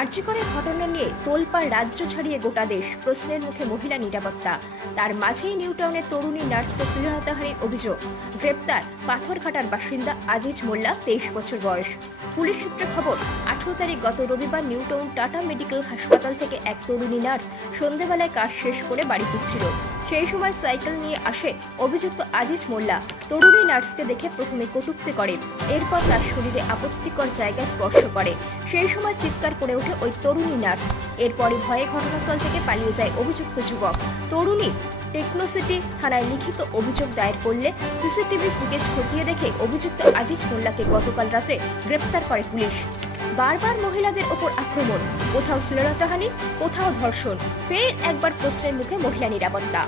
আরজিকরের ঘটনা নিয়ে তোলপাড়, রাজ্য ছাড়িয়ে গোটা দেশ। প্রশ্নের মুখে মহিলা নিরাপত্তা। তার মাঝেই নিউটাউনের তরুণী নার্সকে শ্লীলতাহানির অভিযোগ। গ্রেপ্তার পাথরঘাটার বাসিন্দা আজিজ মোল্লা, 23 বছর বয়স। পুলিশ সূত্রে খবর, 18 তারিখ গত রবিবার নিউটাউন টাটা মেডিকেল হাসপাতাল থেকে এক তরুণী নার্স সন্ধ্যাবেলায় কাজ শেষ করে বাড়ি ফিরছিল। সেই সময় সাইকেল নিয়ে আসে অভিযুক্ত আজিজ মোল্লা। তরুণী নার্সকে দেখে প্রথমে কটূক্তি করে, এরপর তার শরীরে আপত্তিকর জায়গায় স্পর্শ করে। সেই সময় চিৎকার করে ওঠে ওই তরুণী নার্স। এরপরই ভয়ে ঘটনাস্থল থেকে পালিয়ে যায় অভিযুক্ত যুবক। তরুণী টেকনোসিটি থানায় লিখিত অভিযোগ দায়ের করলে সিসিটিভি ফুটেজ খতিয়ে দেখে অভিযুক্ত আজিজ মোল্লাকে গতকাল রাতে গ্রেপ্তার করে পুলিশ। বারবার মহিলাদের ওপর আক্রমণ, কোথাও শ্লীলতাহানি, কোথাও ধর্ষণ, ফের একবার প্রশ্নের মুখে মহিলা নিরাপত্তা।